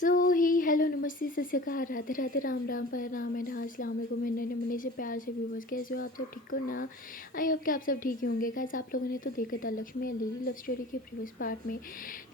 ही hello नमस्ते सत श्री अकाल राधे राधे राम राम प्रणाम एंड हाँ अस्सलाम वालेकुम मेरे नन्हे मुन्ने से प्यार से व्यूवर्स कैसे हो आप सब ठीक हो ना। आई होप कि आप सब ठीक ही होंगे। गाइस आप लोगों ने तो देखा था Lakshmi and lily love story के प्रीवियस पार्ट में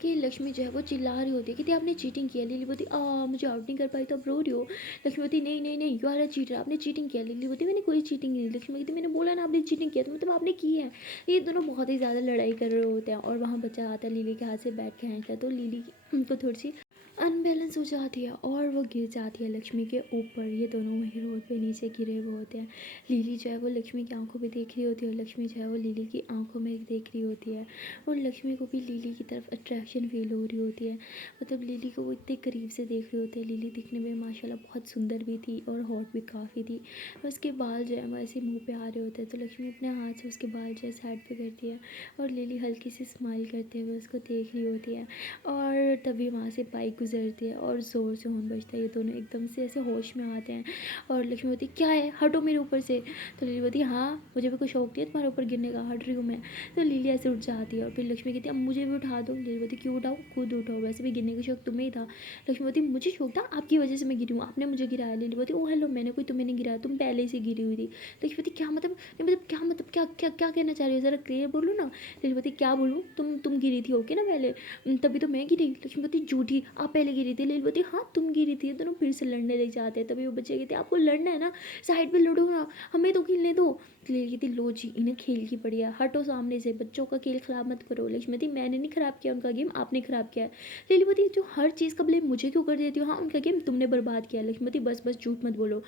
कि लक्ष्मी जो है वो चिल्ला रही होती है कि आपने चीटिंग किया। लिली बोलती मुझे आउट नहीं कर पाई तो अब रो रही हो। लक्ष्मी बोलती नहीं नहीं नहीं यू आर अ चीटर, आपने चीटिंग किया। लिली बोलती मैंने कोई चीटिंग नहीं। लक्ष्मी कहती मैंने बोला ना आपने चीटिंग किया तो मतलब आपने की है। ये दोनों बहुत ही ज़्यादा लड़ाई कर रहे होते हैं और वहाँ बच्चा आता है लिली के हाथ से बैठ के खींचता है तो लिली उनको थोड़ी सी अनबैलेंस हो जाती है और वो गिर जाती है लक्ष्मी के ऊपर। ये दोनों वहीं रोड पे नीचे गिरे हुए होते हैं। लिली जो है वो लक्ष्मी की आंखों पे देख रही होती है और लक्ष्मी जो है वो लिली की आंखों में देख रही होती है और लक्ष्मी को भी लिली की तरफ अट्रैक्शन फील हो रही होती है। मतलब लिली को वो इतने करीब से देख रही होती है। लिली दिखने में माशाल्लाह बहुत सुंदर भी थी और हॉट भी काफ़ी थी। उसके बाल जो है वो ऐसे मुँह पे आ रहे होते हैं तो लक्ष्मी अपने हाथ से उसके बाल जो है साइड पे करती है और लिली हल्की सी स्माइल करते हुए उसको देख रही होती है। और तभी वहाँ से बाइक गुजरती है और ज़ोर से हॉर्न बजता है। ये दोनों एकदम से ऐसे होश में आते हैं और लक्ष्मी बोलती क्या है हटो मेरे ऊपर से। तो लिली बोलती हाँ मुझे भी कोई शौक नहीं है तुम्हारे ऊपर गिरने का, हट रही हूँ मैं। तो लिली ऐसे उठ जाती है और फिर लक्ष्मी कहती है अब मुझे भी उठा दो। लिली बोलती क्यों उठाओ, खुद उठाओ, वैसे भी गिरने का शौक तुम्हें ही था। लक्ष्मी बोलती मुझे शौक था, आपकी वजह से मैं गिरी हूँ, आपने मुझे गिराया। लिली बोलती ओ हेलो मैंने कोई तुम्हें नहीं गिराया, तुम पहले से गिरी हुई थी। लक्ष्मी बोलती क्या मतलब, नहीं मतलब क्या मतलब क्या क्या क्या कहना चाह रही हो, ज़रा क्लियर बोलो ना। लिली बोलती क्या बोलूँ, तुम गिरी थी ओके ना पहले, तभी तो मैं गिरी। लक्ष्मीपति झूठी, आप पहले गिरी थी। लीलवती हाँ तुम गिरी थी। दोनों फिर से लड़ने लग जाते हैं। तभी वो बच्चे कहते आपको लड़ना है ना, साइड पे लड़ो ना, हमें तो खेलने दो। लीली कहती लो जी इन्हें खेल की पड़ी है, हटो सामने से, बच्चों का खेल खराब मत करो। लक्ष्मीपति मैंने नहीं खराब किया उनका गेम, आपने खराब किया है। लीलीवती जो हर चीज़ का ब्लेम मुझे क्यों कर देती हो, हाँ उनका गेम तुमने बर्बाद किया। लक्ष्मीपति बस बस झूठ मत बोलो।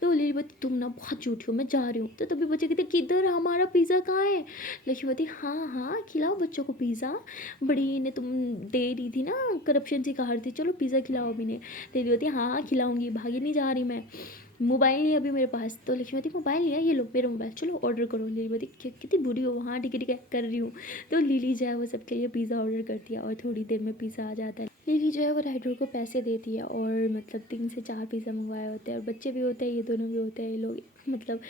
तो लीलीवती तुम ना बहुत झूठी हो, मैं जा रही हूँ। तो तभी बच्चे कहते किधर, हमारा पिज़्ज़ा कहाँ है। लक्ष्मीपति हाँ हाँ खिलाओ बच्चों को पिज़्ज़ा, बड़ी ने तुम दे रही थी ना, करप्शन से कहा रही थी, चलो पिज़्ज़ा खिलाओ अभी ने। दे रही होती है हाँ हाँ खिलाऊंगी, भागी नहीं जा रही मैं, मोबाइल नहीं है अभी मेरे पास। तो लक्ष्मीवती मोबाइल नहीं है, ये लो मेरा मोबाइल, चलो ऑर्डर करो। लिलीवती कितनी बुरी हो, हाँ ठीक है कर रही हूँ। तो लिली जो है वो सबके लिए पिज़्ज़ा ऑर्डर करती है और थोड़ी देर में पिज़्ज़ा आ जाता है। लिली जो है वो राइडर को पैसे देती है और मतलब 3 से 4 पिज़्ज़ा मंगवाए होते हैं और बच्चे भी होते हैं, ये दोनों भी होते हैं। ये लोग मतलब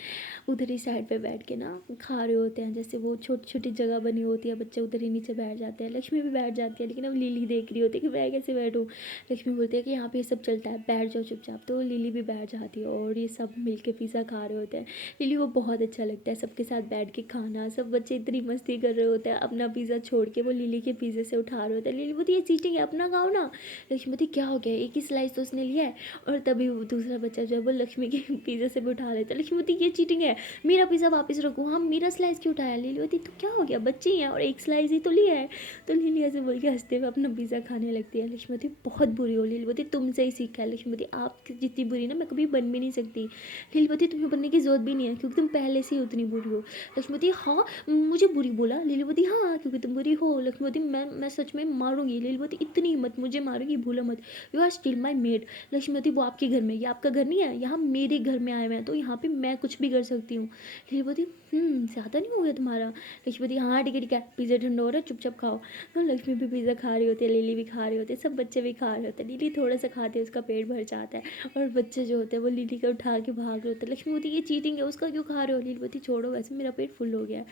उधर ही साइड पे बैठ के ना खा रहे होते हैं, जैसे वो छोटी छोटी जगह बनी होती है, बच्चे उधर ही नीचे बैठ जाते हैं। लक्ष्मी भी बैठ जाती है लेकिन अब लिली देख रही होती है कि मैं कैसे बैठूँ। लक्ष्मी बोलती है कि यहाँ पे ये सब चलता है, बैठ जाओ चुपचाप। तो लिली भी बैठ जाती है और ये सब मिलके पिज़्ज़ा खा रहे होते हैं। लिली को बहुत अच्छा लगता है सबके साथ बैठ के खाना, सब बच्चे इतनी मस्ती कर रहे होते हैं, अपना पिज़्ज़ा छोड़ के वो लिली के पिज़्ज़े से उठा रहे होते हैं। लिली बोलती है चीटिंग है, अपना खाओ ना। लक्ष्मी बोलती क्या हो गया, एक ही स्लाइस तो उसने लिया है। और तभी वो दूसरा बच्चा जो है वो लक्ष्मी के पिज़्ज़े से भी उठा लेता है। लक्ष्मी बोलती ये चीटिंग है, मेरा पिज़्ज़ा वापस रखो, हम मेरा स्लाइस क्यों उठाया। लिली बोलती तो क्या हो गया, बच्चे ही हैं और एक स्लाइस ही तो लिया है। तो लिली ऐसे बोल के हंसते हुए अपना पिज़्ज़ा खाने लगती है। लक्ष्मी बोलती बहुत बुरी हो। लिली बोलती तुमसे ही सीखा है। लक्ष्मी बोलती आप जितनी बुरी ना मैं कभी बन भी नहीं सकती। लिली बोलती तुम्हें बनने की जरूरत भी नहीं है क्योंकि तुम पहले से ही उतनी बुरी हो। लक्ष्मी बोलती हाँ मुझे बुरी बोला। लिली बोलती हाँ क्योंकि तुम बुरी हो। लक्ष्मी बोलती मैं सच में मारूंगी। लिली बोलती इतनी हिम्मत, मुझे मारूंगी भूलो मत, you are still my maid. Lakshmi बोलती वो आपके घर में, ये आपका घर नहीं है, यहाँ मेरे घर में आए हुए हैं तो यहाँ पे मैं कुछ भी कर सकती हूँ। लिली बोलती ज़्यादा नहीं हो गया तुम्हारा। लक्ष्मी बोलती हाँ ठीक है पिज़्ज़ा ठंडा हो रहा है चुपचाप खाओ। तो लक्ष्मी भी पिज़्ज़ा खा रही होती है, लिली भी खा रही होती है, सब बच्चे भी खा रहे होते हैं। लिली थोड़ा सा खाते हैं उसका पेट भर जाता है और बच्चे जो होते हैं वो लिली को उठा के भाग रहे होते हैं। लक्ष्मी बोलती ये चीटिंग है, उसका क्यों खा रहे हो। लिली बोलती छोड़ो वैसे मेरा पेट फुल हो गया है।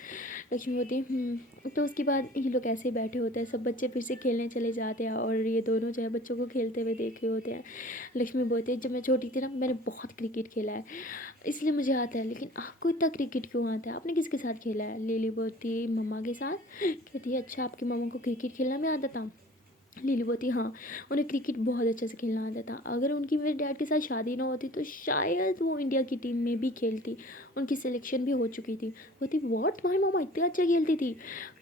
लक्ष्मी बोलती तो उसके बाद ये लोग ऐसे ही बैठे होते हैं, सब बच्चे फिर से खेलने चले जाते हैं और ये दोनों जो है बच्चों को खेलते हुए देख रहे होते हैं। लक्ष्मी बोलती है जब मैं छोटी थी ना मैंने बहुत क्रिकेट खेला है इसलिए मुझे आता है, लेकिन आपको इतना क्रिकेट क्यों आता है, आपने किसके साथ खेला है। लिली बोलती मम्मा के साथ। कहती है अच्छा आपकी मम्मा को क्रिकेट खेलना भी आता था। लिली बोलती हाँ उन्हें क्रिकेट बहुत अच्छे से खेलना आता था, अगर उनकी मेरे डैड के साथ शादी ना होती तो शायद वो इंडिया की टीम में भी खेलती, उनकी सिलेक्शन भी हो चुकी थी। बोलती व्हाट तुम्हारी मामा इतने अच्छा खेलती थी,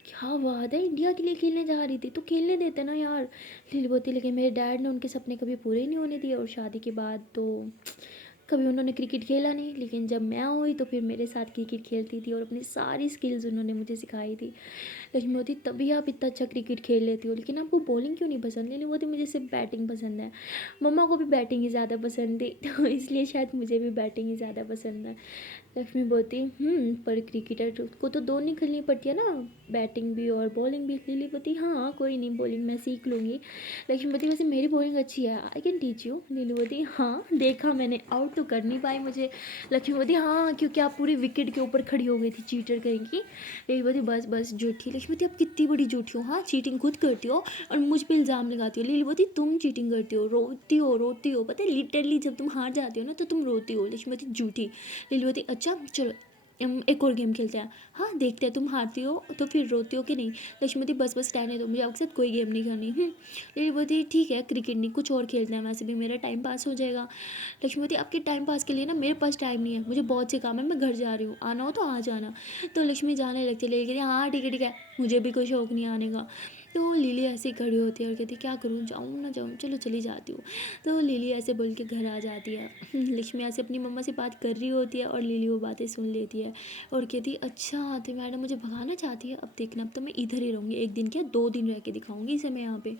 क्या बात है इंडिया के लिए खेलने जा रही थी, तो खेलने देते ना यार। लिली बोलती लेकिन मेरे डैड ने उनके सपने कभी पूरे नहीं होने दिए और शादी के बाद तो कभी उन्होंने क्रिकेट खेला नहीं, लेकिन जब मैं हुई तो फिर मेरे साथ क्रिकेट खेलती थी और अपनी सारी स्किल्स उन्होंने मुझे सिखाई थी। लेकिन मोदी तभी आप इतना अच्छा क्रिकेट खेल लेती हो, लेकिन आपको बॉलिंग क्यों नहीं पसंद। लेकिन मोदी मुझे सिर्फ बैटिंग पसंद है, मम्मा को भी बैटिंग ही ज़्यादा पसंद थी तो इसलिए शायद मुझे भी बैटिंग ही ज़्यादा पसंद है। लक्ष्मी बोलती पर क्रिकेटर को तो दोनों खेलनी पड़ती है ना, बैटिंग भी और बॉलिंग भी। लिली बोलती हाँ कोई नहीं बॉलिंग मैं सीख लूँगी। लक्ष्मी बोलती वैसे मेरी बॉलिंग अच्छी है, I can teach you. Lily बोलती हाँ देखा मैंने, आउट तो कर नहीं पाई मुझे। लक्ष्मी बोलती हाँ क्योंकि आप पूरी विकेट के ऊपर खड़ी हो गई थी चीटर करेंगी। लिली बोलती बस बस झूठी। लक्ष्मी बोलती आप कितनी बड़ी झूठी हो, हाँ चीटिंग खुद करती हो और मुझ पे इल्ज़ाम लगाती हो। लिली बोलती तुम चीटिंग करती हो, रोती हो, पता है लिटरली जब तुम हार जाती हो ना तो तुम रोती हो। लक्ष्मी बोलती झूठी। लिली बोलती अच्छा चलो हम एक और गेम खेलते हैं, हाँ देखते हैं तुम हारती हो तो फिर रोती हो कि नहीं। लक्ष्मी बस बस रहने दो, मुझे आपके साथ कोई गेम नहीं करनी। लेडी बोलती ठीक है क्रिकेट नहीं कुछ और खेलते हैं, वैसे भी मेरा टाइम पास हो जाएगा। लक्ष्मी बोलती आपके टाइम पास के लिए ना मेरे पास टाइम नहीं है, मुझे बहुत से काम है, मैं घर जा रही हूँ, आना हो तो आ जाना। तो लक्ष्मी जाने लगती है। लेडी कहती हाँ ठीक है मुझे भी कोई शौक नहीं आने का। तो लिली ऐसे ही खड़ी होती है और कहती क्या करूँ, जाऊँ ना जाऊँ, चलो चली जाती हूँ। तो लिली ऐसे बोल के घर आ जाती है। लक्ष्मी ऐसे अपनी मम्मा से बात कर रही होती है और लिली वो बातें सुन लेती है और कहती अच्छा तो मैडम मुझे भगाना चाहती है, अब देखना अब तो मैं इधर ही रहूँगी, एक दिन क्या 2 दिन रह के दिखाऊंगी इसे मैं यहाँ पे।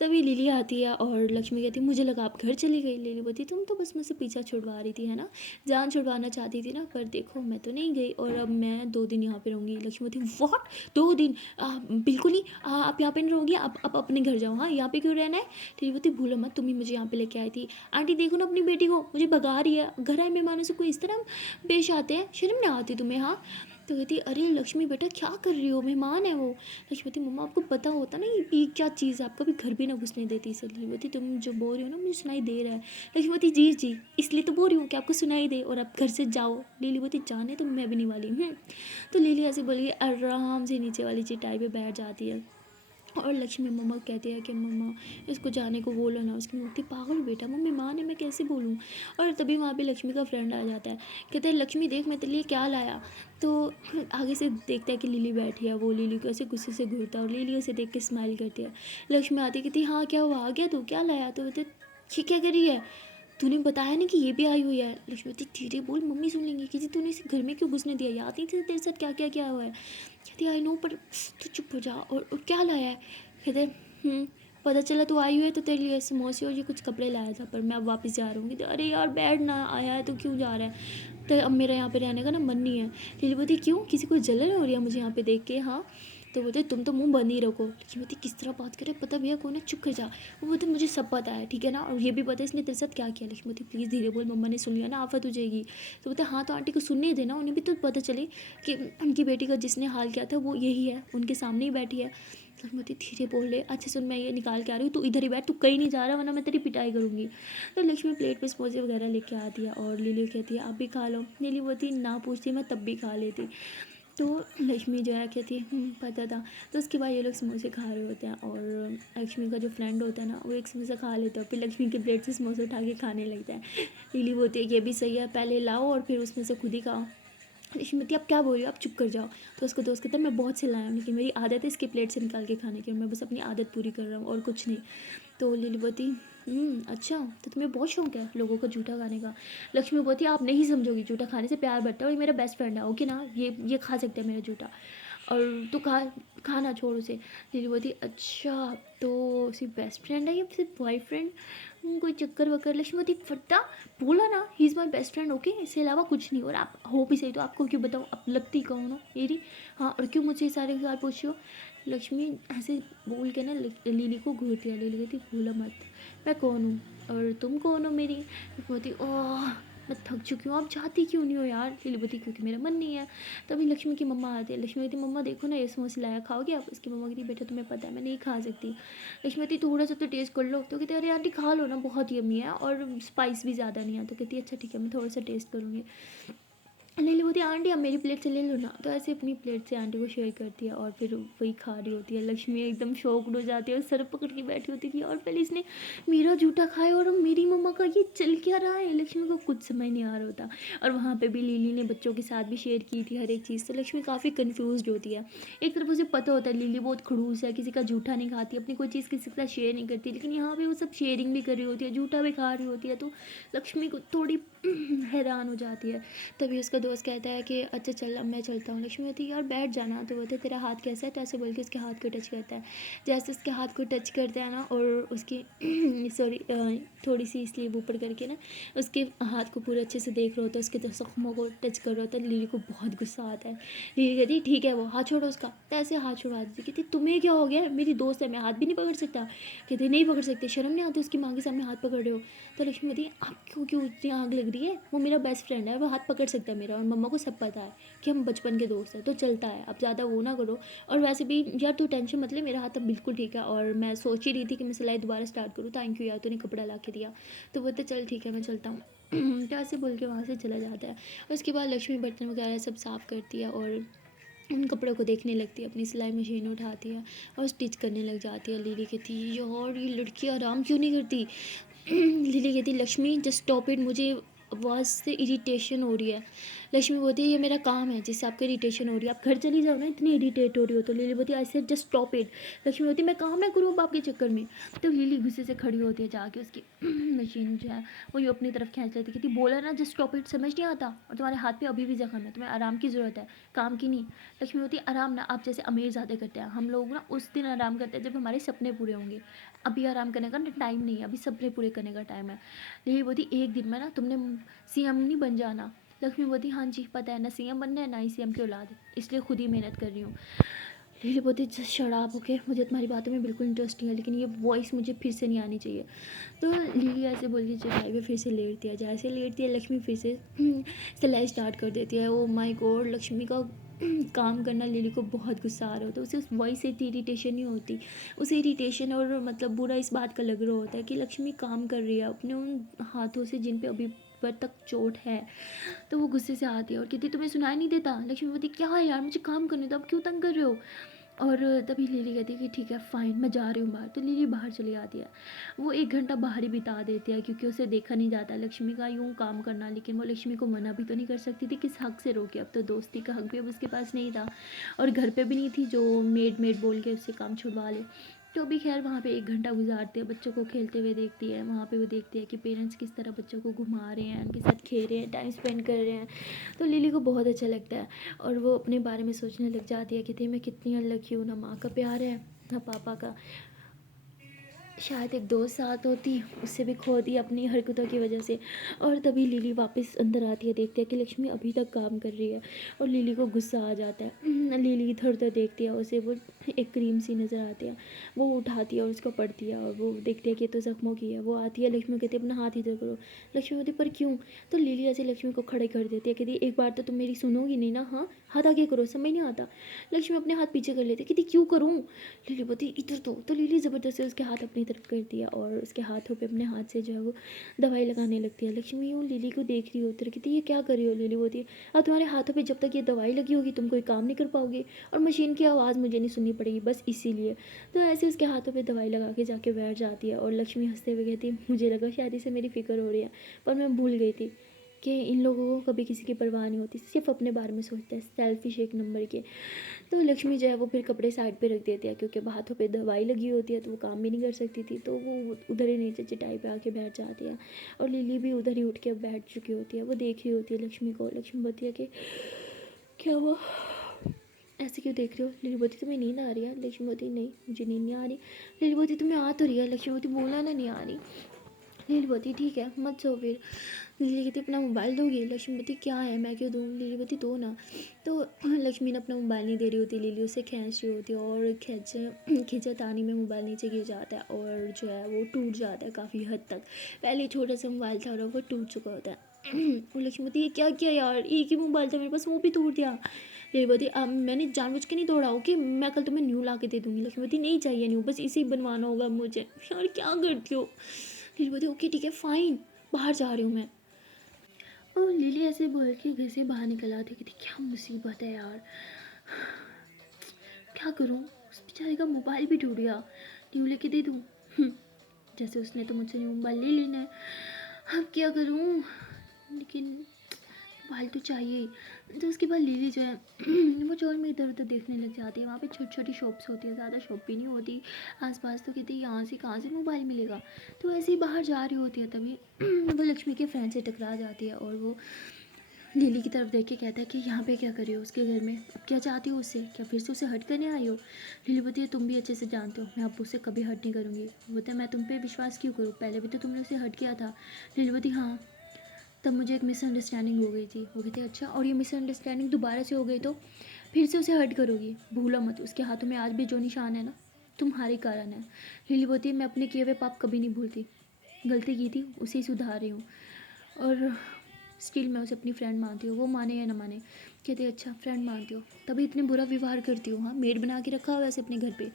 तभी लिली आती है और लक्ष्मी कहती मुझे लगा आप घर चली गई। लिली बोलती तुम तो बस मुझसे पीछा छुड़वा रही थी है ना, जान छुड़वाना चाहती थी ना, पर देखो मैं तो नहीं गई और अब मैं 2 दिन यहाँ पे रहूँगी। लक्ष्मी बोलती व्हाट 2 दिन, बिल्कुल नहीं, आप यहाँ पे नहीं रहोगी, आप अपने घर जाओ, हाँ यहाँ पे क्यों रहना है। लिली बोलती भूलो मत तुम ही मुझे यहाँ पे लेके आई थी, आंटी देखो ना अपनी बेटी को मुझे भगा रही है, घर आए मेहमानों से कोई इस तरह पेश आते हैं, शर्म नहीं आती तुम्हें। हाँ तो कहती अरे लक्ष्मी बेटा क्या कर रही हो, मेहमान है वो। लक्ष्मी बोलती मम्मा आपको पता होता ना ये क्या चीज़ है, आपका भी घर भी ना घुसने देती इसे। लिली बोलती तुम जो बोल रही हो ना मुझे सुनाई दे रहा है। लक्ष्मी बोलती जी जी इसलिए तो बोल रही हूँ कि आपको सुनाई दे और आप घर से जाओ। लिली बोलती जाने तो मैं भी नहीं वाली हूँ। तो लिली ऐसे बोली आराम से नीचे वाली चटाई पे बैठ जाती है और लक्ष्मी मम्मा कहती है कि मम्मा इसको जाने को बोलो ना। उसकी मूर्ति पागल हो बेटा, मम्मी माँ ने मैं कैसे बोलूँ। और तभी वहाँ पे लक्ष्मी का फ्रेंड आ जाता है, कहता है लक्ष्मी देख मैं तेरे लिए क्या लाया। तो आगे से देखता है कि लिली बैठी है, वो लिली को ऐसे गुस्से से घूरता है और लिली उसे देख के स्माइल करती है। लक्ष्मी आती कहती हाँ क्या हुआ, आ गया तू, क्या लाया। तो कहते ये क्या कर रही है, तूने बताया नहीं कि ये भी आई हुई है। लक्ष्मी बोलती धीरे बोल मम्मी सुन लेंगी, किसी तूने इसे घर में क्यों घुसने दिया, याद नहीं थी तेरे साथ क्या क्या क्या हुआ है। कहती आई नो पर तू चुप हो जा, और क्या लाया है। कहते पता चला तू आई हुई है तो तेरे लिए समोसे और ये कुछ कपड़े लाया था, पर मैं अब वापस जा रहा हूँ। कहते अरे यार बैठ ना, आया है तो क्यों जा रहा है, तो अब मेरा यहाँ पे रहने का ना मन नहीं है। लिली बोलती क्यों, किसी को जलन हो रही है मुझे यहाँ पे देख के। हाँ तो बोलते तुम तो मुंह बंद ही रखो। लेकिन बोलती किस तरह बात करे, पता भैया कौन है, चुप कर जा। वो बोलते मुझे सब पता है ठीक है ना, और ये भी पता है इसने तेरे साथ क्या किया। लक्ष्मी बोलती प्लीज़ धीरे बोल, मम्मा ने सुन लिया ना आफत हो जाएगी। तो बोलते हाँ तो आंटी को सुनने देना, उन्हें भी तो पता चले कि उनकी बेटी का जिसने हाल किया था वो यही है, उनके सामने ही बैठी है। लक्ष्मी बोलती धीरे बोल ले, अच्छा सुन मैं ये निकाल के आ रही हूँ, तू इधर ही बैठ, तू कहीं नहीं जा रहा वरना मैं तेरी पिटाई करूँगी। तो लक्ष्मी प्लेट पे समोसे वगैरह लेके आती है और लिली कहती है आप भी खा लो। लिली बोलती ना पूछती मैं तब भी खा लेती। तो लक्ष्मी जो है कहती है पता था। तो उसके बाद ये लोग समोसे खा रहे होते हैं और लक्ष्मी का जो फ्रेंड होता है ना वो एक समोसा खा लेता है, फिर लक्ष्मी की प्लेट से समोसे उठा के खाने लगता है। लिली बोलती है ये भी सही है, पहले लाओ और फिर उसमें से खुद ही खाओ। लक्ष्मी बोलती आप क्या बोल रही हो, आप चुप कर जाओ। तो उसका दोस्त कहता है मैं बहुत से लाया हूँ लेकिन मेरी आदत है इसकी प्लेट से निकाल के खाने की, और मैं बस अपनी आदत पूरी कर रहा हूँ और कुछ नहीं। तो लिली बोलती अच्छा तो तुम्हें बहुत शौक है लोगों को झूठा खाने का। लक्ष्मी बोलती आप नहीं समझोगी, झूठा खाने से प्यार बढ़ता है और ये मेरा बेस्ट फ्रेंड है ओके ना, ये खा सकते हैं मेरा झूठा, और तू खाना छोड़ उसे। लिली बोलती अच्छा तो सिर्फ बेस्ट फ्रेंड है या सिर्फ बॉयफ्रेंड, कोई चक्कर वक्कर। लक्ष्मी बोलती फट्टा बोला ना he is my best friend okay, इससे अलावा कुछ नहीं, और आप हो भी सही तो आपको क्यों बताऊँ, आप लगती कौन हो मेरी, हाँ और क्यों मुझे सारे सवाल पूछ रही हो। लक्ष्मी ऐसे बोल के ना लिली को घूरती है। लिली कहती भूलो मत मैं कौन हूँ और तुम कौन हो मेरी। बोलती ओह मैं थक चुकी हूँ, आप चाहती क्यों नहीं हो यार। लिली बोलती क्योंकि मेरा मन नहीं है। तभी लक्ष्मी की मम्मा आती है। लक्ष्मी कहती मम्मा देखो ना ये समोसे लाया, खाओगे आप। उसकी मम्मा कहती बेटा तुम्हें पता है मैं नहीं खा सकती। लक्ष्मी कहती थोड़ा सा तो टेस्ट कर लो। तो कहती अरे आंटी खा लो ना बहुत यम्मी है और स्पाइस भी ज़्यादा नहीं है। तो कहती अच्छा ठीक है मैं थोड़ा सा टेस्ट करूँगी। लिली बोलती आंटी आप मेरी प्लेट से ले लो ना। तो ऐसे अपनी प्लेट से आंटी को शेयर करती है और फिर वही खा रही होती है। लक्ष्मी एकदम शॉक्ड हो जाती है और सर पकड़ के बैठी होती है और पहले इसने मेरा जूठा खाया और मेरी मम्मा का ये चल क्या रहा है। लक्ष्मी को कुछ समझ नहीं आ रहा होता। और वहाँ पे भी लिली ने बच्चों के साथ भी शेयर की थी हर एक चीज़, तो लक्ष्मी काफ़ी कन्फ्यूज होती है। एक तरफ उसे पता होता है लिली बहुत खड़ूस है, किसी का जूठा नहीं खाती, अपनी कोई चीज़ किसी के साथ शेयर नहीं करती, लेकिन यहाँ पे वो सब शेयरिंग भी कर रही होती है, जूठा भी खा रही होती है। तो लक्ष्मी को थोड़ी हैरान हो जाती है। तभी उसका दोस्त कहता है कि अच्छा चल अब मैं चलता हूँ। लक्ष्मी कहती है यार बैठ जाना। तो बोलते तेरा हाथ कैसा है? तो ऐसे बोल के उसके हाथ को टच करता है। जैसे उसके हाथ को टच करता है ना और उसकी सॉरी थोड़ी सी स्लीव ऊपर करके ना उसके हाथ को पूरे अच्छे से देख रहा होता है, उसके जख्मों को टच कर रहा होता है। लिली को बहुत गुस्सा आता है। लिली कहती है ठीक है वो हाथ छोड़ो उसका। तो ऐसे हाथ छुड़वा देती। कहती तुम्हें क्या हो गया? मेरी दोस्त है, मैं हाथ भी नहीं पकड़ सकता? कहते नहीं पकड़ सकते, शर्म नहीं आती उसकी माँ के सामने हाथ पकड़ रहे हो? तो लक्ष्मी कहती है आप क्यों क्यों इतनी आग लग रही है? वो मेरा बेस्ट फ्रेंड है, वो हाथ पकड़ सकता है मेरा, और मम्मा को सब पता है कि हम बचपन के दोस्त हैं, तो चलता है, अब ज़्यादा वो ना करो। और वैसे भी यार तू टेंशन मत ले, मेरा हाथ अब बिल्कुल ठीक है, और मैं सोच ही रही थी कि मैं सिलाई दोबारा स्टार्ट करूँ। थैंक यू यार तूने कपड़ा ला के दिया। तो बोलते चल ठीक है मैं चलता हूँ। तो ऐसे बोल के वहाँ से चला जाता है। और उसके बाद लक्ष्मी बर्तन वगैरह सब साफ़ करती है और उन कपड़ों को देखने लगती है, अपनी सिलाई मशीन उठाती है और स्टिच करने लग जाती है। लिली कहती है यार ये लड़की आराम क्यों नहीं करती? लिली कहती लक्ष्मी जस्ट स्टॉप इट, मुझे आवाज़ से इरिटेशन हो रही है। लक्ष्मी बोलती है ये मेरा काम है जिससे आपको इरिटेशन हो रही है, आप घर चली जाओ ना, इतनी इरिटेट हो रही हो। तो लिली बोलती है I said just stop it. Lakshmi बोलती है मैं काम मैं करूँ अब आपके चक्कर में? तो लिली गुस्से से खड़ी होती है, जाके उसकी मशीन जो है वो ये अपनी तरफ खींच लेती। कहती बोला ना जस्ट स्टॉप इट, समझ नहीं आता? और तुम्हारे हाथ पे अभी भी जख्म है, तुम्हें आराम की ज़रूरत है, काम की नहीं। लक्ष्मी होती है आराम ना आप जैसे अमीर ज़्यादा करते हैं, हम लोग ना उस दिन आराम करते हैं जब हमारे सपने पूरे होंगे, अभी आराम करने का टाइम नहीं है, अभी सपने पूरे करने का टाइम है। यही बोती एक दिन में ना तुमने सीएम नहीं बन जाना। लक्ष्मी बोती हाँ जी पता है, ना सीएम बनना है ना ही सीएम की औलाद, इसलिए खुद ही मेहनत कर रही हूँ। लिली बोती शराब ओके, मुझे तुम्हारी बातों में बिल्कुल इंटरेस्ट नहीं है, लेकिन ये वॉइस मुझे फिर से नहीं आनी चाहिए। तो लिली ऐसे बोल के चटाई पे फिर से लेटती है। जैसे लेटती है लक्ष्मी फिर से सिलाई स्टार्ट कर देती है। ओ माय गॉड, लक्ष्मी का काम करना लिली को बहुत गुस्सा आ रहा होता है। उसे उस वॉइस से इतनी इरीटेशन नहीं होती, उसे इरीटेशन और मतलब बुरा इस बात का लग रहा होता है कि लक्ष्मी काम कर रही है अपने उन हाथों से जिन पे अभी पर तक चोट है। तो वो गुस्से से आती है और कहती तुम्हें सुनाई नहीं देता? लक्ष्मी बोलती क्या है यार मुझे काम करने दो, अब क्यों तंग कर रहे हो? और तभी लिली कहती है कि ठीक है फ़ाइन मैं जा रही हूँ बाहर। तो लिली बाहर चली जाती है। वो 1 घंटा बाहर ही बिता देती है क्योंकि उसे देखा नहीं जाता लक्ष्मी का यूँ काम करना, लेकिन वो लक्ष्मी को मना भी तो नहीं कर सकती थी, किस हक से रोके? अब तो दोस्ती का हक भी अब उसके पास नहीं था, और घर पे भी नहीं थी जो मेड बोल के उससे काम छुड़वा ले। तो भी खैर वहाँ पे 1 घंटा गुजारती है, बच्चों को खेलते हुए देखती है। वहाँ पे वो देखती है कि पेरेंट्स किस तरह बच्चों को घुमा रहे हैं, उनके साथ खेल रहे हैं, टाइम स्पेंड कर रहे हैं। तो लिली को बहुत अच्छा लगता है और वो अपने बारे में सोचने लग जाती है, कहती है मैं कितनी अनलकी हूँ, ना माँ का प्यार है ना पापा का, शायद एक दोस्त साथ होती उससे भी खो दी अपनी हरकतों की वजह से। और तभी लिली वापस अंदर आती है, देखती है कि लक्ष्मी अभी तक काम कर रही है और लिली को गुस्सा आ जाता है। लिली इधर उधर देखती है, उसे वो एक क्रीम सी नज़र आती है, वो उठाती है और उसको पढ़ती है और वो देखती है कि तो जख्मों की है। वो आती है, लक्ष्मी कहती है अपना हाथ इधर करो। लक्ष्मी कहती पर क्यों? तो लिली ऐसे लक्ष्मी को खड़े कर देती है, कहती एक बार तो तुम मेरी सुनोगी नहीं ना, हाँ हाथ आगे करो, समझ नहीं आता? लक्ष्मी अपने हाथ पीछे कर लेती है, कहती क्यों करूँ? लिली बोलती इधर तो लिली ज़बरदस्ती उसके हाथ अपनी तरफ करती है और उसके हाथों पे अपने हाथ से जो है वो दवाई लगाने लगती है। लक्ष्मी यूँ लिली को देख रही होती है, कहती ये क्या कर रही हो? लिली बोलती है अब तुम्हारे हाथों पे जब तक ये दवाई लगी होगी तुम कोई काम नहीं कर पाओगे और मशीन की आवाज़ मुझे नहीं सुननी पड़ेगी, बस इसीलिए। तो ऐसे उसके हाथों पे दवाई लगा के जाके बैठ जाती है और लक्ष्मी हंसते हुए कहती है मुझे लगा शायद इसे मेरी फ़िक्र हो रही है, पर मैं भूल गई थी कि इन लोगों को कभी किसी की परवाह नहीं होती, सिर्फ अपने बारे में सोचते हैं, सेल्फिश एक नंबर के। तो लक्ष्मी जो है वो फिर कपड़े साइड पे रख देती है क्योंकि हाथों पे दवाई लगी होती है तो वो काम भी नहीं कर सकती थी, तो वो उधर ही नीचे चटाई पे आके बैठ जाती है और लिली भी उधर ही उठ के बैठ चुकी होती है। वो देख रही होती है लक्ष्मी को। लक्ष्मी बोलती है कि क्या हुआ, ऐसे क्यों देख रहे हो? लिली बोलती तुम्हें नींद आ रही है? लक्ष्मी बोलती नहीं मुझे नींद नहीं आ रही। लिली बोलती तुम्हें आ तो रही है? लक्ष्मी बोलती बोला ना नहीं आ रही। लिली बोलती ठीक है मत सो फिर। लिली कहती अपना मोबाइल दोगी? लक्ष्मी बोलती क्या है मैं क्यों दूँ? लिली बोलती दो ना। तो लक्ष्मी ने अपना मोबाइल नहीं दे रही होती, लिली उससे खींच रही होती है और खींचातानी में मोबाइल नीचे गिर जाता है और जो है वो टूट जाता है काफ़ी हद तक। पहले छोटा सा मोबाइल था और वो टूट चुका होता है। और लक्ष्मी बोलती ये क्या किया यार, एक ही मोबाइल था मेरे पास वो भी तोड़ दिया। लिली बोलती अब मैंने जानबूझ के नहीं तोड़ा, ओके मैं कल तुम्हें न्यू ला के दे दूँगी। लक्ष्मी बोलती नहीं चाहिए न्यू, बस इसी बनवाना होगा मुझे। यार क्या करती हो? लिली बोलती ओके ठीक है फ़ाइन, बाहर जा रही हूँ मैं। और लिली ऐसे बोल के घर से बाहर निकल आती, कहती क्या मुसीबत है यार, क्या करूँ? उस बेचारे का मोबाइल भी टूट गया, न्यू लेके दे दूँ? जैसे उसने तो मुझसे न्यू मोबाइल ले लेना है, अब क्या करूँ? लेकिन मोबाइल तो चाहिए। तो उसके बाद लिली जो है वो चोर में इधर उधर देखने लग जाती है। वहाँ पे छोटी छोटी शॉप्स होती है, ज़्यादा शॉप भी नहीं होती आसपास। तो कहती है यहाँ से कहाँ से मोबाइल मिलेगा? तो ऐसे ही बाहर जा रही होती है, तभी वो लक्ष्मी के फ्रेंड से टकरा जाती है और वो लिली की तरफ देख के कहता है कि यहाँ पे क्या कर रही हो उसके घर में, अब क्या चाहती हो उससे, क्या फिर से उसे हर्ट करने आई हो। लिली बोलती है तुम भी अच्छे से जानते हो मैं अब उससे कभी हर्ट नहीं करूँगी। बोलता है मैं तुम पे विश्वास क्यों करूँ, पहले भी तो तुमने उसे हर्ट किया था। लिली बोलती हाँ तब मुझे एक मिसअंडरस्टैंडिंग हो गई थी। वो कहते अच्छा और ये मिसअंडरस्टैंडिंग दोबारा से हो गई तो फिर से उसे हर्ट करोगी, भूलो मत उसके हाथों में आज भी जो निशान है ना तुम्हारे कारण है। लिली बोलती है मैं अपने किए हुए पाप कभी नहीं भूलती, गलती की थी उसे ही सुधार रही हूँ और स्टिल मैं उसे अपनी फ्रेंड मानती हूँ, वो माने या ना माने। कहते अच्छा फ्रेंड मानती हो तभी इतने बुरा व्यवहार करती हूँ, हाँ मेड बना के रखा हुआ वैसे अपने घर पे,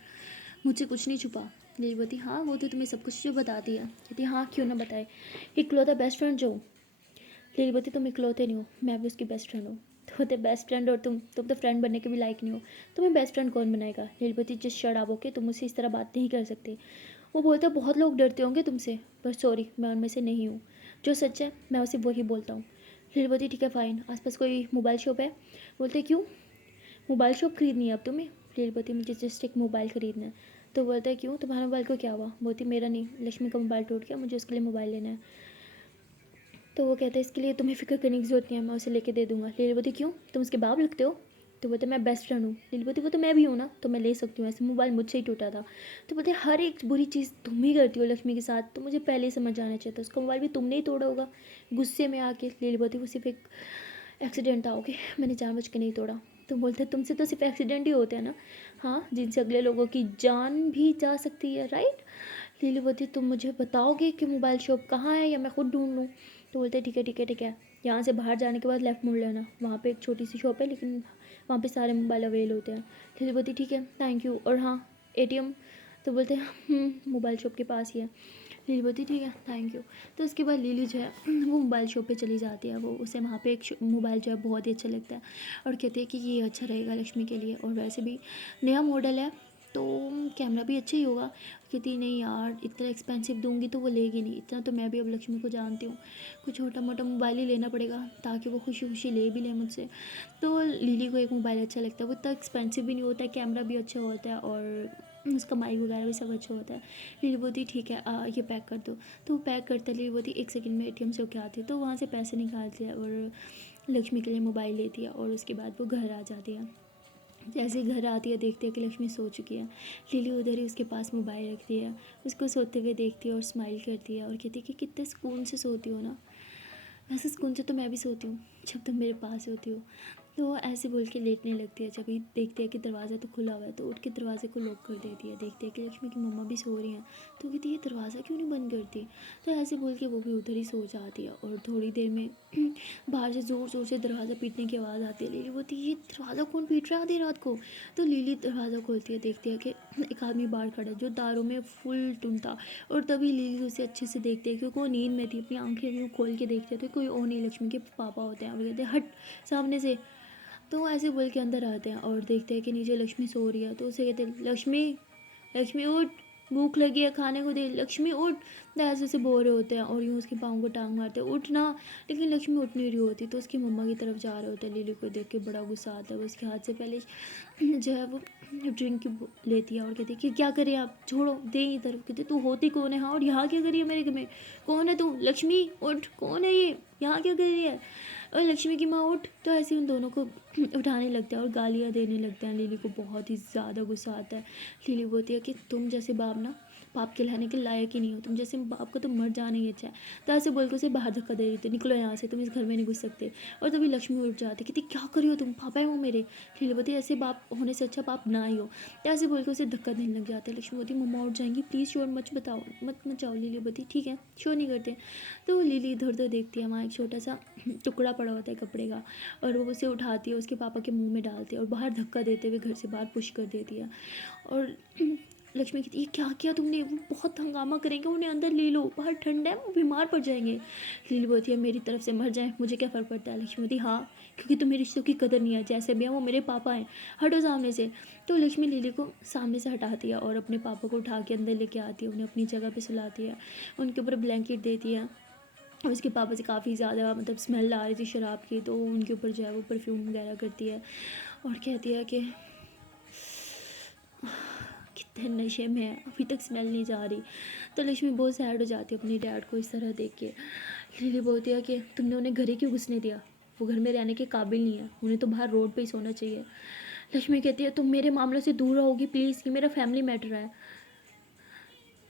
मुझसे कुछ नहीं छुपा। लीलवती हाँ वो तो तुम्हें सब कुछ जो बताती है। कहती हाँ क्यों ना बताए, इकलौता बेस्ट फ्रेंड जो। लीलवती तुम इकलौते नहीं हो, मैं भी उसकी बेस्ट फ्रेंड हूँ। तो होते बेस्ट फ्रेंड और तुम तो फ्रेंड बनने के भी लायक नहीं हो, तुम्हें बेस्ट फ्रेंड कौन बनाएगा। लीलवती जिस शराब हो के तुम उससे इस तरह बात नहीं कर सकते। वो बोलता बहुत लोग डरते होंगे तुमसे पर सॉरी मैं उनमें से नहीं हूँ, जो सच है मैं उसे वही बोलता हूँ। फिर बोलती ठीक है फ़ाइन, आसपास कोई मोबाइल शॉप है। बोलते क्यों, मोबाइल शॉप खरीदनी है अब तुम्हें। फिर बोलती मुझे जस्ट एक मोबाइल ख़रीदना है। तो बोलता है क्यों तुम्हारे मोबाइल को क्या हुआ। बोलती मेरा नहीं, लक्ष्मी का मोबाइल टूट गया, मुझे उसके लिए मोबाइल लेना है। तो वो कहता है इसके लिए तुम्हें फ़िक्र करने की ज़रूरत नहीं है, मैं उसे लेके दे दूँगा। लिली बोलती क्यों, तुम उसके बाप लगते हो। तो बोलते मैं बेस्ट फ्रेंड हूँ। लिली बोलती वो तो मैं भी हूँ ना, तो मैं ले सकती हूँ, ऐसे मोबाइल मुझसे ही टूटा था। तो बोलते हर एक बुरी चीज़ तुम ही करती हो लक्ष्मी के साथ, तो मुझे पहले ही समझ आना चाहिए था, उसका मोबाइल भी तुमने ही तोड़ा होगा गुस्से में आके। लिली बोलती वो सिर्फ एक एक्सीडेंट था, ओके मैंने जानबूझ के नहीं तोड़ा। तो बोलते तुमसे तो सिर्फ एक्सीडेंट ही होते हैं ना, हाँ जिनसे अगले लोगों की जान भी जा सकती है राइट। लिली बोलती तुम मुझे बताओगे कि मोबाइल शॉप कहाँ है या मैं खुद ढूंढ लूँ। तो बोलते ठीक है ठीक है ठीक है, यहाँ से बाहर जाने के बाद लेफ़्ट मुड़ लेना, वहाँ पे एक छोटी सी शॉप है लेकिन वहाँ पे सारे मोबाइल अवेल होते हैं। लिली बोलती ठीक है थैंक यू, और हाँ एटीएम। तो बोलते हैं मोबाइल शॉप के पास ही है। लिली बोलती ठीक है थैंक यू। तो उसके बाद लिली जो है वो मोबाइल शॉप पे चली जाती है, वो उसे वहाँ पे एक मोबाइल जो है बहुत ही अच्छा लगता है और कहती है कि ये अच्छा रहेगा लक्ष्मी के लिए, और वैसे भी नया मॉडल है तो कैमरा भी अच्छा ही होगा। कहती नहीं यार इतना एक्सपेंसिव दूंगी तो वो लेगी नहीं, इतना तो मैं भी अब लक्ष्मी को जानती हूँ, कुछ छोटा मोटा मोबाइल ही लेना पड़ेगा ताकि वो खुशी खुशी ले भी ले मुझसे। तो लिली को एक मोबाइल अच्छा लगता है, वो इतना एक्सपेंसिव भी नहीं होता है, कैमरा भी अच्छा होता है और उसका माइक वगैरह भी सब अच्छा होता है। लिली बोलती ठीक है ये पैक कर दो। तो वो पैक करता है, लिली बोलती एक सेकंड में एटीएम से होके आती है, तो वहाँ से पैसे निकालती है और लक्ष्मी के लिए मोबाइल लेती है और उसके बाद वो घर आ जाती है। जैसे ही घर आती है देखती है कि लक्ष्मी सो चुकी है। लिली उधर ही उसके पास मोबाइल रखती है, उसको सोते हुए देखती है और स्माइल करती है और कहती है कि कितने सुकून से सोती हो ना, ऐसे सुकून से तो मैं भी सोती हूँ जब तुम मेरे पास होती हो। तो वो ऐसे बोल के लेटने लगती है, जब ही देखती है कि दरवाज़ा तो खुला हुआ है तो उठ के दरवाजे को लॉक कर देती है। देखती है कि लक्ष्मी की मम्मा भी सो रही हैं, तो कहती है ये दरवाज़ा क्यों नहीं बंद करती। तो ऐसे बोल के वो भी उधर ही सो जाती है और थोड़ी देर में बाहर से ज़ोर ज़ोर से दरवाज़ा पीटने की आवाज़ आती है। लिली बोलती है ये दरवाज़ा कौन पीट रहा है आधी रात को। तो लिली दरवाज़ा खोलती है, देखती है कि एक आदमी बाहर खड़ा है जो दारू में फुल टुन था, और तभी लिली उसे अच्छे से देखती है क्योंकि वो नींद में थी, अपनी आंखें भी खोल के देखते थे, कोई और नहीं लक्ष्मी के पापा होते हैं। वो कहते हैं हट सामने से। तो वो ऐसे बोल के अंदर आते हैं और देखते हैं कि नीचे लक्ष्मी सो रही है। तो उसे कहते हैं लक्ष्मी, लक्ष्मी उठ, भूख लगी है खाने को दे, लक्ष्मी उठ। तो ऐसे उसे बोल रहे होते हैं और यूँ उसके पाँव को टांग मारते हैं उठ ना, लेकिन लक्ष्मी उठ नहीं रही होती। तो उसकी मम्मा की तरफ जा रहे होते हैं, लिली को देख के बड़ा गुस्सा आता है, वो उसके हाथ से पहले जो है वो ड्रिंक लेती है और कहती है कि क्या करें आप, छोड़ो दे इधर। कहती तू होती कौन है, हाँ और यहाँ क्या करी है मेरे घर में, कौन है तू, लक्ष्मी उठ, कौन है ये, यहाँ क्या कर रही है, और लक्ष्मी की माँ उठ। तो ऐसे उन दोनों को उठाने लगता है और गालियाँ देने लगते हैं। लिली को बहुत ही ज़्यादा गुस्सा आता है। लिली बोलती है कि तुम जैसे बाप ना पाप खिलाने के लायक ही नहीं हो, तुम जैसे बाप का तो मर जाने ही अच्छा है। तो ऐसे बोल के उसे बाहर धक्का दे रही थी, निकलो यहाँ से, तुम इस घर में नहीं घुस सकते। और तभी लक्ष्मी उठ जाती, कहती क्या करी हो तुम, पापा है वो मेरे। लिली बोलती ऐसे बाप होने से अच्छा बाप ना ही हो। तो ऐसे बोल के उसे धक्का देने लग जाते हैं। लक्ष्मी बोलती मम्मा उठ जाएंगी प्लीज़, शोर मत बताओ, मत मचाओ। लिली बोलती ठीक है शोर नहीं करते। तो वो लिली इधर उधर देखती है, वहाँ एक छोटा सा टुकड़ा पड़ा होता है कपड़े का, और वो उसे उठाती है, उसके पापा के मुंह में डालती है और बाहर धक्का देते हुए घर से बाहर पुश कर देती है। और लक्ष्मी कहती है क्या किया तुमने, वो बहुत हंगामा करेंगे, उन्हें अंदर ले लो, बाहर ठंड है, वो बीमार पड़ जाएंगे। लिली बोलती है मेरी तरफ से मर जाए मुझे क्या फ़र्क पड़ता है। लक्ष्मी बोलती हाँ क्योंकि तुम्हें रिश्तों की कदर नहीं है, जैसे भी हैं वो मेरे पापा हैं, हटो सामने से। तो लक्ष्मी लिली को सामने से हटाती है और अपने पापा को उठा के अंदर लेके आती है, उन्हें अपनी जगह पे सुलाती है, उनके ऊपर ब्लैंकेट देती है। और उसके पापा से काफ़ी ज़्यादा मतलब स्मेल आ रही थी शराब की, तो उनके ऊपर जो है वो परफ्यूम वगैरह करती है और कहती है कि कितने नशे में है, अभी तक स्मेल नहीं जा रही। तो लक्ष्मी बहुत सैड हो जाती है अपनी डैड को इस तरह देख के। लिली बोलती है कि तुमने उन्हें घर ही क्यों घुसने दिया, वो घर में रहने के काबिल नहीं है, उन्हें तो बाहर रोड पे ही सोना चाहिए। लक्ष्मी कहती है तुम मेरे मामलों से दूर रहोगी प्लीज़, ये मेरा फैमिली मैटर है।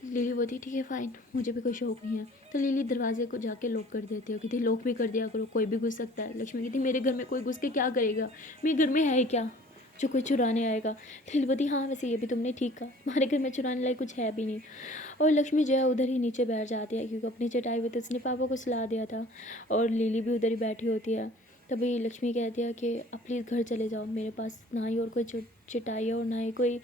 लिली बोलती ठीक है फ़ाइन, मुझे भी कोई शौक नहीं है। तो लिली दरवाजे को जाके लॉक कर देती है, कहती लॉक भी कर दिया करो, कोई भी घुस सकता है। लक्ष्मी कहती मेरे घर में कोई घुस के क्या करेगा, मेरे घर में है क्या जो कोई चुराने आएगा। लिली बोलती हाँ वैसे ये भी तुमने ठीक कहा, हमारे घर में चुराने लायक कुछ है भी नहीं। और लक्ष्मी जो है उधर ही नीचे बैठ जाती है, क्योंकि अपनी चटाई पे तो उसने पापा को सुला दिया था, और लिली भी उधर ही बैठी होती है। तभी लक्ष्मी कहती है कि आप प्लीज़ घर चले जाओ, मेरे पास ना ही और कोई चटाई है और ना ही कोई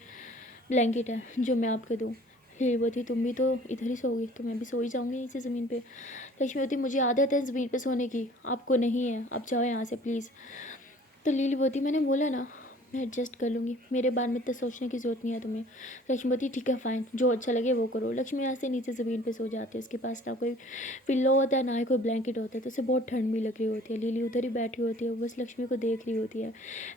ब्लैंकेट है जो मैं आपको दूँ। लिली बोलती तुम भी तो इधर ही सोओगी, तो मैं भी सो ही जाऊँगी नीचे ज़मीन पे। लक्ष्मी बोलती मुझे आदत है ज़मीन पे सोने की, आपको नहीं है, आप जाओ यहाँ से प्लीज़। तो लिली बोलती मैंने बोला ना मैं एडजस्ट कर लूँगी, मेरे बारे में इतना सोचने की ज़रूरत नहीं है तुम्हें। लक्ष्मी बोलती ठीक है फ़ाइन, जो अच्छा लगे वो करो। लक्ष्मी यहाँ से नीचे ज़मीन पे सो जाती है, उसके पास ना कोई पिल्लो होता है ना ही कोई ब्लैंकेट होता है, तो उसे बहुत ठंड भी लग रही होती है। लिली उधर ही बैठी होती है, वो बस लक्ष्मी को देख रही होती है।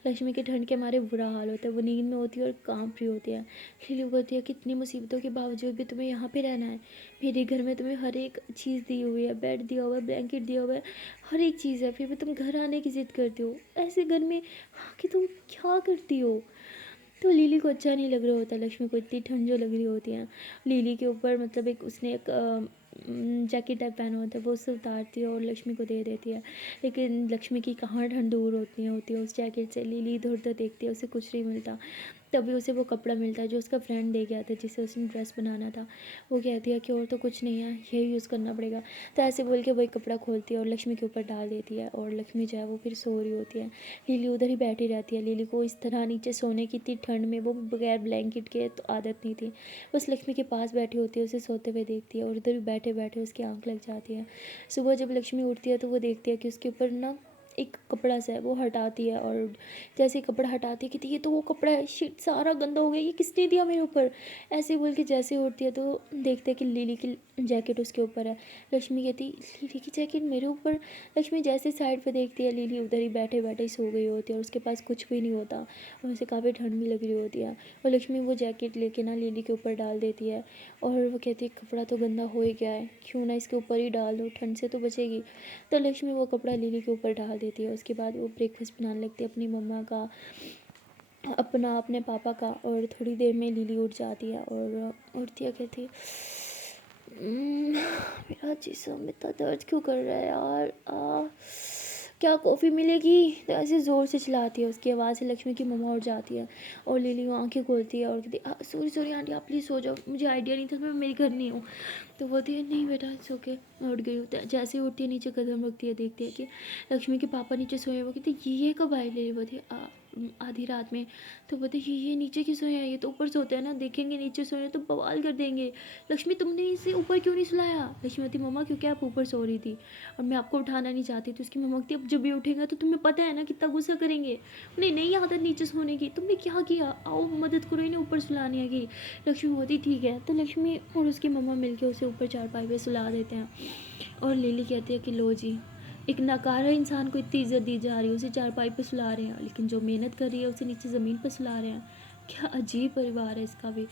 लक्ष्मी के ठंड के मारे बुरा हाल होता है, वो नींद में होती है और काँप रही होती है। लिली बोलती है कितनी मुसीबतों के बावजूद भी तुम्हें यहाँ पर रहना है, मेरे घर में तुम्हें हर एक चीज़ दी हुई है, बेड दिया हुआ है, ब्लैंकेट दिया हुआ है, हर एक चीज़ है, फिर भी तुम घर आने की ज़िद करती हो। ऐसे घर में कि तुम क्या करती हो। तो लिली को अच्छा नहीं लग रहा होता, लक्ष्मी को इतनी ठंड जो लग रही होती है। लिली के ऊपर मतलब एक उसने एक जैकेट टाइप पहना होता है, वो उससे उतारती है और लक्ष्मी को दे देती है। लेकिन लक्ष्मी की कहाँ ठंड दूर होती है उस जैकेट से। लिली इधर उधर देखती है, उसे कुछ नहीं मिलता। तभी उसे वो कपड़ा मिलता है जो उसका फ्रेंड दे गया था, जिसे उसने ड्रेस बनाना था। वो कहती है कि और तो कुछ नहीं है, यही यूज़ करना पड़ेगा। तो ऐसे बोल के वही कपड़ा खोलती है और लक्ष्मी के ऊपर डाल देती है, और लक्ष्मी जो है वो फिर सो रही होती है। लिली उधर ही बैठी रहती है। लिली को इस तरह नीचे सोने की इतनी ठंड में, वो बगैर ब्लैंकेट के, तो आदत नहीं थी। बस लक्ष्मी के पास बैठी होती है, उसे सोते हुए देखती है, और उधर भी बैठे बैठे उसकी आँख लग जाती है। सुबह जब लक्ष्मी उठती है तो वो देखती है कि उसके ऊपर ना एक कपड़ा सा है, वो हटाती है, और जैसे ही कपड़ा हटाती है कहती है ये तो वो कपड़ा है, शिट सारा गंदा हो गया, ये किसने दिया मेरे ऊपर। ऐसे बोल के जैसे ही उठती है तो देखते हैं कि लिली की जैकेट उसके ऊपर है। लक्ष्मी कहती लिली की जैकेट मेरे ऊपर। लक्ष्मी जैसे साइड पे देखती है, लिली उधर ही बैठे बैठे ही सो गई होती है, और उसके पास कुछ भी नहीं होता, और उसे काफ़ी ठंड भी लग रही होती है। और लक्ष्मी वो जैकेट लेके ना लिली के ऊपर डाल देती है, और वो कहती है कपड़ा तो गंदा हो ही गया है, क्यों ना इसके ऊपर ही डाल दो, ठंड से तो बचेगी। तो लक्ष्मी वो कपड़ा लिली के ऊपर डाल देती है। उसके बाद वो ब्रेकफास्ट बनाने लगती है, अपनी मम्मा का, अपना, अपने पापा का। और थोड़ी देर में लिली उठ जाती है, और उठती है कहती मेरा जिस्म इतना दर्द क्यों कर रहा है यार, क्या कॉफ़ी मिलेगी। तो ऐसे ज़ोर से चिल्लाती है, उसकी आवाज़ से लक्ष्मी की मम्मा उठ जाती है, और लिली वो आँखें खोलती है और कहती सॉरी सॉरी आंटी, आप प्लीज़ सो जाओ, मुझे आइडिया नहीं था कि मैं मेरे घर नहीं हूँ। तो बोलती है नहीं बेटा इट्स ओके, मैं उठ गई हूँ। जैसे ही उठती है नीचे कदम रखती है, देखती है कि लक्ष्मी के पापा नीचे सोए। वो कहती ये कब आए। लिली बोलती आधी रात में। तो बोलते ये नीचे क्यों सोए हैं, ये तो ऊपर सोते हैं ना, देखेंगे नीचे सोए हैं तो बवाल कर देंगे। लक्ष्मी तुमने इसे ऊपर क्यों नहीं सुलाया। लक्ष्मी बोलती मम्मा क्योंकि आप ऊपर सो रही थी और मैं आपको उठाना नहीं चाहती। तो उसकी मम्मा कहती अब जब भी उठेगा तो तुम्हें पता है ना कितना गुस्सा करेंगे, उन्हें नहीं आदत नीचे सोने की, तुमने क्या किया, आओ मदद करो इन्हें ऊपर सुलाने की। लक्ष्मी बोलती ठीक है। तो लक्ष्मी और उसकी मम्मा मिलकर उसे ऊपर चारपाई पे सुला देते हैं, और लिली कहती है कि लो जी, एक नकारा इंसान को इतनी इज्जत दी जा रही है, उसे चारपाई पे सुला रहे हैं, लेकिन जो मेहनत कर रही है उसे नीचे ज़मीन पे सुला रहे हैं। क्या अजीब परिवार है इसका भी।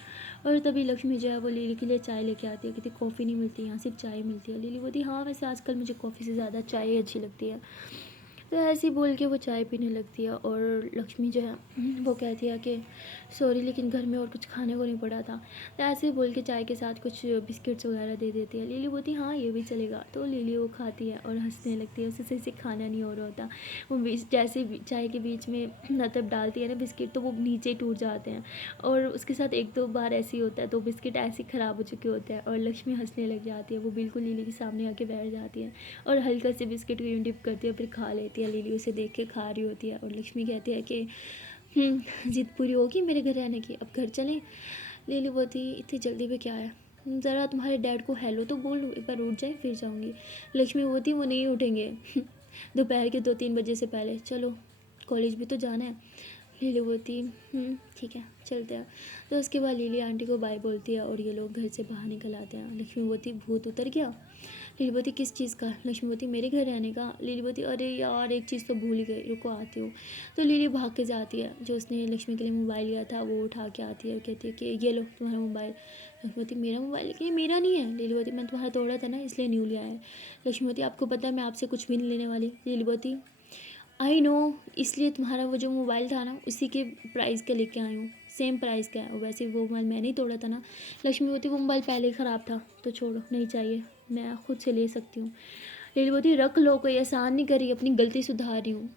और तभी लक्ष्मी जो है वो लिली के लिए चाय लेके आती है, कहती कॉफ़ी नहीं मिलती यहाँ, सिर्फ चाय मिलती है। लिली बोलती हाँ वैसे आजकल मुझे कॉफ़ी से ज़्यादा चाय ही अच्छी लगती है। तो ऐसे ही बोल के वो चाय पीने लगती है, और लक्ष्मी जो है वो कहती है कि सॉरी लेकिन घर में और कुछ खाने को नहीं पड़ा था। तो ऐसे ही बोल के चाय के साथ कुछ बिस्किट्स वगैरह दे देती है। लिली बोलती हाँ ये भी चलेगा। तो लिली वो खाती है और हंसने लगती है, उसे सही से खाना नहीं हो रहा होता। वो बीच जैसे चाय के बीच में मतलब डालती है ना बिस्किट, तो वो नीचे ही टूट जाते हैं, और उसके साथ एक दो बार ऐसे ही होता है, तो बिस्किट ऐसे ही ख़राब हो चुके होते हैं, और लक्ष्मी हंसने लग जाती है। वो बिल्कुल लिली के सामने आके बैठ जाती है और हल्का से बिस्किट को यूं डिप करती है, फिर खा लेती है। लिली उसे देख के खा रही होती है, और लक्ष्मी कहती है कि ज़िद पूरी होगी मेरे घर रहने की, अब घर चलें। लिली बोलती इतनी जल्दी में क्या है, ज़रा तुम्हारे डैड को हेलो तो बोल लो, एक बार उठ जाए फिर जाऊँगी। लक्ष्मी बोलती वो नहीं उठेंगे दोपहर के 2-3 बजे से पहले, चलो कॉलेज भी तो जाना है। लिली बोलती ठीक है चलते हैं। तो उसके बाद लिली आंटी को बाय बोलती है, और ये लोग घर से बाहर निकल आते हैं। लक्ष्मी बोलती भूत उतर गया। लिली बोलती किस चीज़ का। लक्ष्मी बोलती मेरे घर रहने का। लिली बोलती अरे यार एक चीज़ तो भूल ही गई, रुको आती हूँ। तो लिली भाग के जाती है, जो उसने लक्ष्मी के लिए मोबाइल लिया था वो उठा के आती है और कहती है कि ये लो तुम्हारा मोबाइल। लक्ष्मी बोलती मेरा मोबाइल, लेकिन ये मेरा नहीं है। लिली बोलती मैंने तुम्हारा तोड़ा था ना इसलिए न्यू लिया है। लक्ष्मी बोलती आपको पता है मैं आपसे कुछ भी नहीं लेने वाली। लिली बोलती आई नो, इसलिए तुम्हारा वो जो मोबाइल था ना उसी के प्राइस का लेके आई हूँ, सेम प्राइस का है। और वैसे वो मोबाइल मैंने ही तोड़ा था ना। लक्ष्मी बोलती वो मोबाइल पहले ही ख़राब था, तो छोड़ो, नहीं चाहिए, मैं खुद से ले सकती हूँ। लिली बोलती रख लो, कोई एहसान नहीं करी, अपनी गलती सुधार रही हूँ।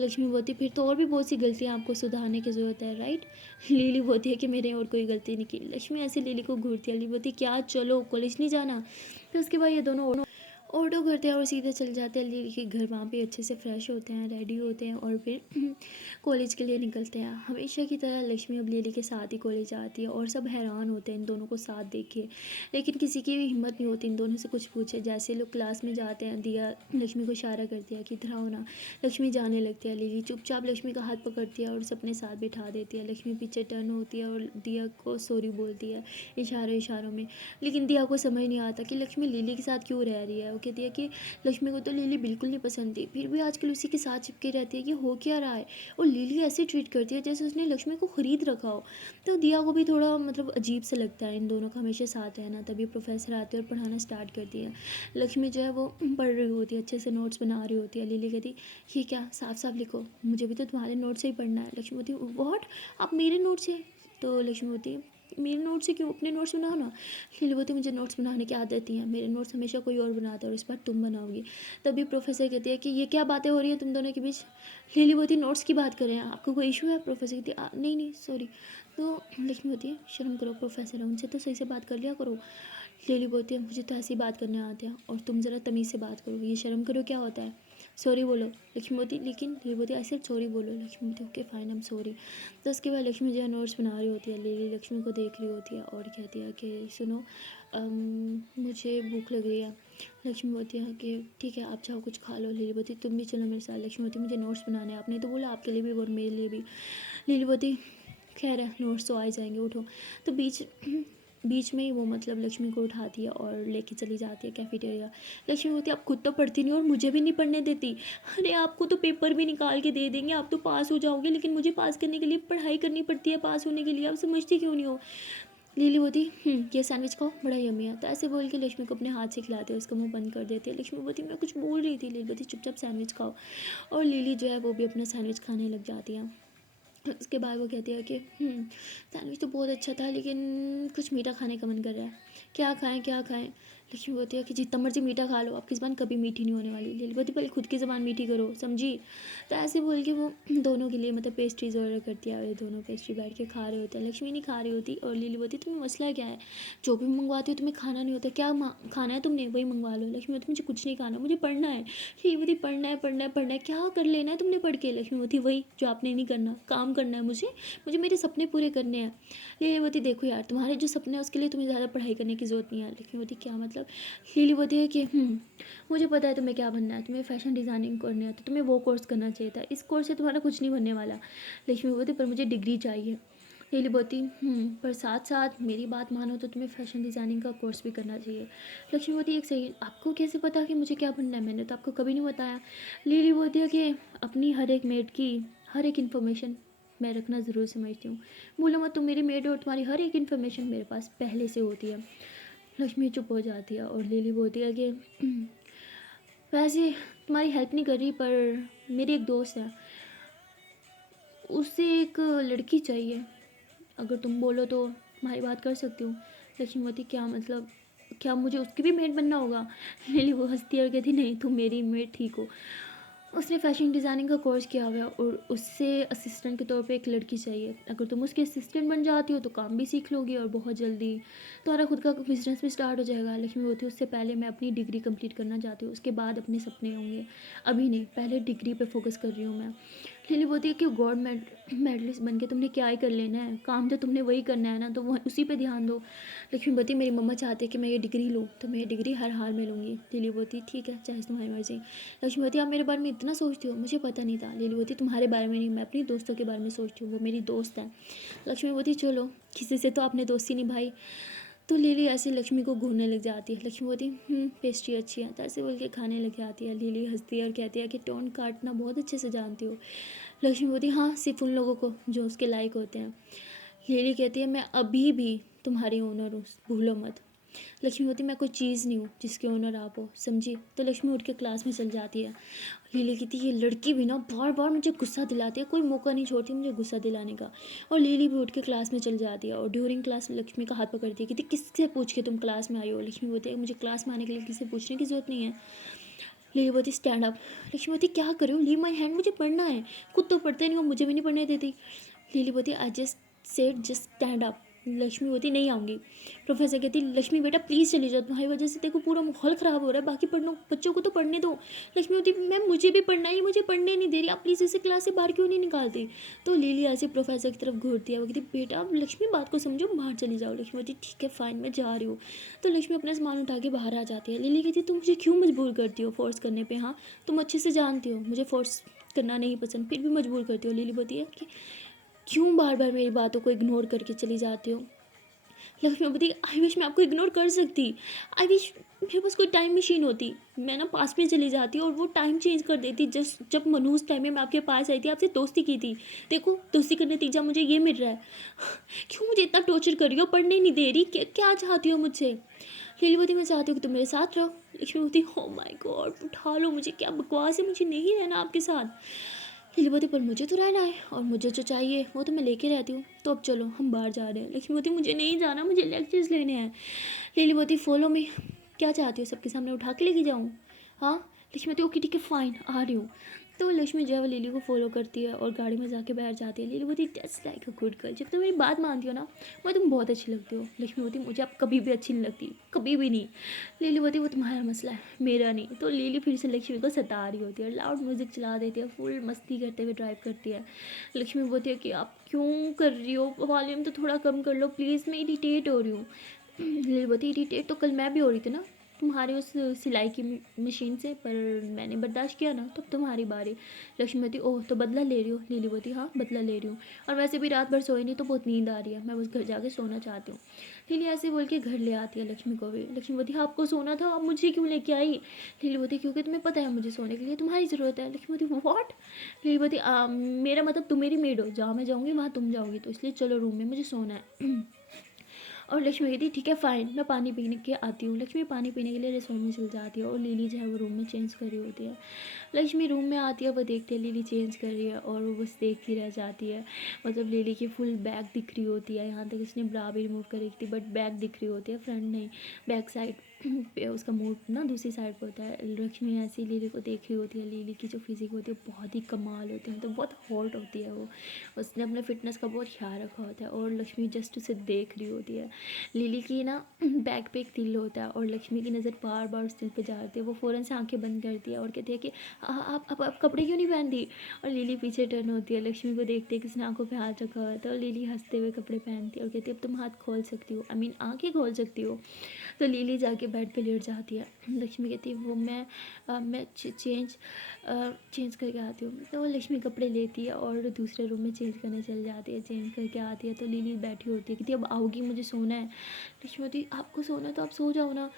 लक्ष्मी बोलती फिर तो और भी बहुत सी गलतियाँ आपको सुधारने की ज़रूरत है, राइट। लिली बोलती है कि मैंने और कोई गलती नहीं की। लक्ष्मी ऐसे लिली को घूरती है। लिली बोलती क्या चलो कॉलेज नहीं जाना। फिर उसके बाद ये दोनों ऑटो करते हैं और सीधे चल जाते हैं लिली के घर। वहाँ पे अच्छे से फ्रेश होते हैं, रेडी होते हैं और फिर कॉलेज के लिए निकलते हैं। हमेशा की तरह लक्ष्मी अब लिली के साथ ही कॉलेज आती है और सब हैरान होते हैं इन दोनों को साथ देख के, लेकिन किसी की भी हिम्मत नहीं होती इन दोनों से कुछ पूछे। जैसे लोग क्लास में जाते हैं, दिया लक्ष्मी को इशारा करती है कि इधर आओ ना। लक्ष्मी जाने लगती है। लिली चुपचाप लक्ष्मी का हाथ पकड़ती है और उसे अपने साथ बिठा देती है। लक्ष्मी पीछे टर्न होती है और दिया को सॉरी बोलती है इशारों में। लेकिन दिया को समझ नहीं आता कि लक्ष्मी लिली के साथ क्यों रह रही है। वो कहती है कि लक्ष्मी को तो लिली बिल्कुल नहीं पसंद थी, फिर भी आजकल उसी के साथ चिपके रहती है कि हो क्या रहा है। और लिली ऐसे ट्रीट करती है जैसे उसने लक्ष्मी को ख़रीद रखा हो। तो दिया को भी थोड़ा मतलब अजीब सा लगता है इन दोनों का हमेशा साथ रहना। तभी प्रोफेसर आते हैं और पढ़ाना स्टार्ट करती है। लक्ष्मी जो है वो पढ़ रही होती है, अच्छे से नोट्स बना रही होती है। लिली कहती ये क्या, साफ साफ लिखो, मुझे भी तो तुम्हारे नोट से ही पढ़ना है। लक्ष्मी बोलती व्हाट, आप मेरे नोट से? तो लक्ष्मी बोलती मेरे नोट से क्यों, अपने नोट्स बनाओ ना। लिली बोलती मुझे नोट्स बनाने की आदत नहीं है, मेरे नोट्स हमेशा कोई और बनाता है और इस बार तुम बनाओगी। तभी प्रोफेसर कहती है कि ये क्या बातें हो रही है तुम दोनों के बीच। लिली बोलती नोट्स की बात कर रहे हैं, आपको कोई इशू है? प्रोफेसर कहती है नहीं नहीं सॉरी। तो लक्ष्मी होती है शर्म करो, प्रोफेसर है, उनसे तो सही से बात कर लिया करो। लिली बोलती है मुझे तो ऐसी बात करने आते हैं और तुम ज़रा तमीज़ से बात करो, ये शर्म करो क्या होता है, सॉरी बोलो। लक्ष्मी बोलती लेकिन लिली बोलती ऐसे सॉरी बोलो। लक्ष्मी बोलती okay fine I am sorry. तो उसके बाद लक्ष्मी जो है नोट्स बना रही होती है। लिली लक्ष्मी को देख रही होती है और कहती है कि सुनो मुझे भूख लग रही है। लक्ष्मी बोलती है कि ठीक है आप जाओ कुछ खा लो। लिली बोलती तुम भी चलो मेरे साथ। लक्ष्मी बोलती मुझे नोट्स बनाने हैं, आपने तो बोला आपके लिए भी और मेरे लिए भी। लिली बोलती खैर है नोट्स तो आ ही जाएंगे, उठो। तो बीच में ही वो मतलब लक्ष्मी को उठाती है और लेके चली जाती है कैफेटेरिया। लक्ष्मी बोलती आप खुद तो पढ़ती नहीं और मुझे भी नहीं पढ़ने देती। अरे आपको तो पेपर भी निकाल के दे देंगे, आप तो पास हो जाओगे, लेकिन मुझे पास करने के लिए पढ़ाई करनी पड़ती है, पास होने के लिए आप समझती क्यों नहीं हो। लिली बोलती ये सैंडविच खाओ बड़ा यम्मी है। तो ऐसे बोल के लक्ष्मी को अपने हाथ से खिलाते हैं, उसका मुंह बंद कर देती है। लक्ष्मी बोलती मैं कुछ बोल रही थी। लिली बोलती चुपचाप सैंडविच खाओ। और लिली जो है वो भी अपना सैंडविच खाने लग जाती है। उसके बाद वो कहती है कि सैंडविच तो बहुत अच्छा था लेकिन कुछ मीठा खाने का मन कर रहा है, क्या खाएं क्या खाएं। लक्ष्मी बोलती है कि जितना मर्जी मीठा खा लो, आपकी ज़बान कभी मीठी नहीं होने वाली। लिली बोलती पहले खुद की ज़बान मीठी करो, समझी। तो ऐसे बोल के वो दोनों के लिए मतलब पेस्ट्रीज ऑर्डर करती है और ये दोनों पेस्ट्री बैठ के खा रहे होते हैं। लक्ष्मी नहीं खा रही होती और लिली बोलती तुम्हें मसला क्या है, जो भी मंगवाती हो तुम्हें खाना नहीं होता, क्या खाना है तुमने वही मंगवा लो। लक्ष्मी बोलती मुझे कुछ नहीं खाना, मुझे पढ़ना है। लिली बोलती पढ़ना है पढ़ना है पढ़ना है, क्या कर लेना है तुमने पढ़ के। लक्ष्मी बोलती वही जो आपने नहीं करना, काम करना है मुझे, मुझे मेरे सपने पूरे करने हैं। लिली बोलती देखो यार तुम्हारे जो सपने हैं उसके लिए तुम्हें ज़्यादा पढ़ाई करने की ज़रूरत नहीं है। लक्ष्मी बोलती क्या मतलब। लिली बोलती है कि मुझे पता है तुम्हें क्या बनना है, तुम्हें फैशन डिज़ाइनिंग करनी है तो तुम्हें वो कोर्स करना चाहिए था, इस कोर्स से तुम्हारा कुछ नहीं बनने वाला। लक्ष्मी बोलती पर मुझे डिग्री चाहिए। लिली बोलती पर साथ साथ मेरी बात मानो तो तुम्हें फैशन डिज़ाइनिंग का कोर्स भी करना चाहिए। लक्ष्मी बोलती एक सही आपको कैसे पता कि मुझे क्या बनना है, मैंने तो आपको कभी नहीं बताया। लिली बोलती है कि अपनी हर एक मेड की हर एक इन्फॉर्मेशन मैं रखना ज़रूर समझती हूँ, बोलो मत तुम मेरी मेड हो और तुम्हारी हर एक इन्फॉर्मेशन मेरे पास पहले से होती है। लक्ष्मी चुप हो जाती है और लिली बोलती है कि वैसे तुम्हारी हेल्प नहीं कर रही पर मेरी एक दोस्त है, उससे एक लड़की चाहिए, अगर तुम बोलो तो तुम्हारी बात कर सकती हूँ। लक्ष्मी बोलती क्या मतलब, क्या मुझे उसकी भी मेड बनना होगा। लिली वो हंसती है और कहती नहीं तुम मेरी मेड ठीक हो। उसने फैशन डिज़ाइनिंग का कोर्स किया हुआ है और उससे असिस्टेंट के तौर पे एक लड़की चाहिए, अगर तुम उसकी असिस्टेंट बन जाती हो तो काम भी सीख लोगी और बहुत जल्दी तुम्हारा खुद का बिजनेस भी स्टार्ट हो जाएगा। लक्ष्मी बोलती है उससे पहले मैं अपनी डिग्री कंप्लीट करना चाहती हूँ, उसके बाद अपने सपने होंगे, अभी नहीं, पहले डिग्री पे फोकस कर रही हूँ मैं। लिली बोलती है कि गोल्ड मेडलिस्ट बन के तुमने क्या ही कर लेना है, काम तो तुमने वही करना है ना, तो वो उसी पे ध्यान दो। लक्ष्मी बोलती मेरी मम्मा चाहते हैं कि मैं ये डिग्री लूँ तो मैं ये डिग्री हर हाल में लूँगी। लिली बोलती ठीक है चाहे तुम्हारी मर्जी। लक्ष्मी बोलती आप मेरे बारे में इतना सोचती हो, मुझे पता नहीं था। लिली बोलती तुम्हारे बारे में नहीं, मैं अपनी दोस्तों के बारे में सोचती हूँ, वो मेरी दोस्त है। लक्ष्मी बोलती चलो किसी से तो आपने दोस्ती निभाई। तो लिली ऐसे लक्ष्मी को घूरने लग जाती है। लक्ष्मी बोलती पेस्ट्री अच्छी है, तो ऐसे बोल के खाने लग जाती है। लिली हंसती है और कहती है कि टोन काटना बहुत अच्छे से जानती हो। लक्ष्मी बोलती हाँ सिर्फ उन लोगों को जो उसके लायक होते हैं। लिली कहती है मैं अभी भी तुम्हारी ओनर हूँ, भूलो मत। लक्ष्मी बोलती मैं कोई चीज़ नहीं हूँ जिसके ओनर आप हो, समझी। तो लक्ष्मी उठ के क्लास में चल जाती है। लीली कहती ये लड़की भी ना बार बार मुझे गुस्सा दिलाती है, कोई मौका नहीं छोड़ती मुझे गुस्सा दिलाने का। और लीली भी उठ के क्लास में चल जाती है और ड्यूरिंग क्लास लक्ष्मी का हाथ पकड़ती है, कहती किससे पूछ के तुम क्लास में आई हो। लक्ष्मी बोलती है मुझे क्लास में आने के लिए किसी से पूछने की जरूरत नहीं है। लीली बोलती स्टैंड अप। लक्ष्मी बोलती क्या कर रहे हो, लीव माई हैंड, मुझे पढ़ना है। खुद तो पढ़ते नहीं हो, मुझे भी नहीं पढ़ने देती। लीली बोलती I just said just stand up. Lakshmi बोलती नहीं आऊँगी। प्रोफेसर कहती लक्ष्मी बेटा प्लीज़ चली जाओ, तुम्हारी वजह से देखो पूरा माहौल ख़राब हो रहा है, बाकी पढ़नो बच्चों को तो पढ़ने दो। लक्ष्मी बोलती मैम मुझे भी पढ़ना है, ये मुझे पढ़ने नहीं दे रही, आप प्लीज़ इसे क्लास से बाहर क्यों नहीं निकालती। तो लीली ऐसे प्रोफेसर की तरफ घूरती है, वो कहती बेटा अब लक्ष्मी बात को समझो, बाहर चली जाओ। लक्ष्मी बोलती ठीक है फाइन मैं जा रही हूँ। तो लक्ष्मी अपना सामान उठा के बाहर आ जाती है। लिली कहती तुम मुझे क्यों मजबूर करती हो फोर्स करने पे, हाँ तुम अच्छे से जानती हो मुझे फोर्स करना नहीं पसंद, फिर भी मजबूर करती हो। लिली बोलती है कि क्यों बार बार मेरी बातों को इग्नोर करके चली जाती हो। लक्ष्मी बोलती आई विश मैं आपको इग्नोर कर सकती, आई विश मेरे पास कोई टाइम मशीन होती, मैं ना पास में चली जाती और वो टाइम चेंज कर देती। जब मनहूस टाइम में मैं आपके पास आई थी, आपसे दोस्ती की थी, देखो दोस्ती का नतीजा मुझे ये मिल रहा है। क्यों मुझे इतना टॉर्चर कर रही हो, पढ़ने नहीं दे रही, क्या चाहती हो मुझसे। लिली बोलती मैं चाहती हूँ कि तुम मेरे साथ रहो। लक्ष्मी बोलती हो माय गॉड उठा लो मुझे, क्या बकवास है, मुझे नहीं रहना आपके साथ। लिली बोलती पर मुझे तो रहना है और मुझे जो चाहिए वो तो मैं लेके रहती हूँ, तो अब चलो हम बाहर जा रहे हैं। लक्ष्मी बोलती मुझे नहीं जाना, मुझे लेक्चर्स लेने हैं। लिली बोलती फॉलो मी। क्या चाहती हो, सबके सामने उठा के लेके जाऊँ, हाँ। लक्ष्मी बोलती ओके ठीक है फाइन आ रही हूँ। तो लक्ष्मी जो है वो लिली को फॉलो करती है और गाड़ी में जाके बैठ जाती है। लिली बोलती that's like a good girl, जब तुम मेरी बात मानती हो ना मैं तुम बहुत अच्छी लगती हो। लक्ष्मी बोलती मुझे आप कभी भी अच्छी नहीं लगती, कभी भी नहीं। लिली बोलती वो तुम्हारा मसला है मेरा नहीं। तो लिली फिर से लक्ष्मी को सता रही होती है, लाउड म्यूजिक चला देती है, फुल मस्ती करते हुए ड्राइव करती है। लक्ष्मी बोलती है कि आप क्यों कर रही हो, वॉल्यूम तो थोड़ा कम कर लो प्लीज़, मैं इरिटेट हो रही हूँ। लिली बोलती इरिटेट तो कल मैं भी हो रही थी ना तुम्हारी उस सिलाई की मशीन से, पर मैंने बर्दाश्त किया ना, तो तुम्हारी बारी। लक्ष्मी बोलती ओह तो बदला ले रही हो। लिली बोलती हाँ बदला ले रही हूँ, और वैसे भी रात भर सोई नहीं तो बहुत नींद आ रही है, मैं बस घर जाके सोना चाहती हूँ। लिली ऐसे बोल के घर ले आती है लक्ष्मी को भी। लक्ष्मी बोलती हाँ आपको सोना था, आप मुझे क्यों लेके आई। लिली बोलती क्योंकि तुम्हें पता है मुझे सोने के लिए तुम्हारी ज़रूरत है। लक्ष्मी बोलती व्हाट। लिली बोलती मेरा मतलब तुम मेरी मेड हो, जहाँ मैं जाऊँगी वहाँ तुम जाओगी, तो इसलिए चलो रूम में मुझे सोना है। और लक्ष्मी कहती ठीक है फ़ाइन मैं पानी पीने के आती हूँ। लक्ष्मी पानी पीने के लिए रसोई में चल जाती है और लिली जो है वो रूम में चेंज कर रही होती है। लक्ष्मी रूम में आती है, वो देखती है लिली चेंज कर रही है और वो बस देखती रह जाती है। मतलब लिली की फुल बैक दिख रही होती है, यहाँ तक उसने ब्रा भी रिमूव कर रही थी बट बैक दिख रही होती है, फ्रंट नहीं, बैक साइड पे उसका मुंह ना दूसरी साइड पर होता है। लक्ष्मी ऐसी लिली को देख रही होती है, लिली की जो फिजिक होती है बहुत ही कमाल होती है, मतलब बहुत हॉट होती है वो, उसने अपने फिटनेस का बहुत ख्याल रखा होता है और लक्ष्मी जस्ट उसे देख रही होती है। लिली की ना बैक पे एक तिल होता है और लक्ष्मी की नज़र बार बार उस तिल पे जाती है, वो फ़ौरन से आंखें बंद करती है और कहती है कि आप कपड़े क्यों नहीं पहनती। और लिली पीछे टर्न होती है, लक्ष्मी को देखते है किसने आंखों पे हाथ रखा हुआ है, तो लिली हंसते हुए कपड़े पहनती है और कहती है अब तुम हाथ खोल सकती हो, आई मीन आंखें खोल सकती हो। तो लिली जाके बेड पे लेट जाती है। लक्ष्मी कहती है वो मैं चेंज करके आती हूँ। तो लक्ष्मी कपड़े लेती है और दूसरे रूम में चेंज करने चल जाती है, चेंज करके आती है तो लिली बैठी होती है, कहती अब आओगी मुझे सोना है। लक्ष्मी बोलती आपको सोना है तो आप सो जाओ ना।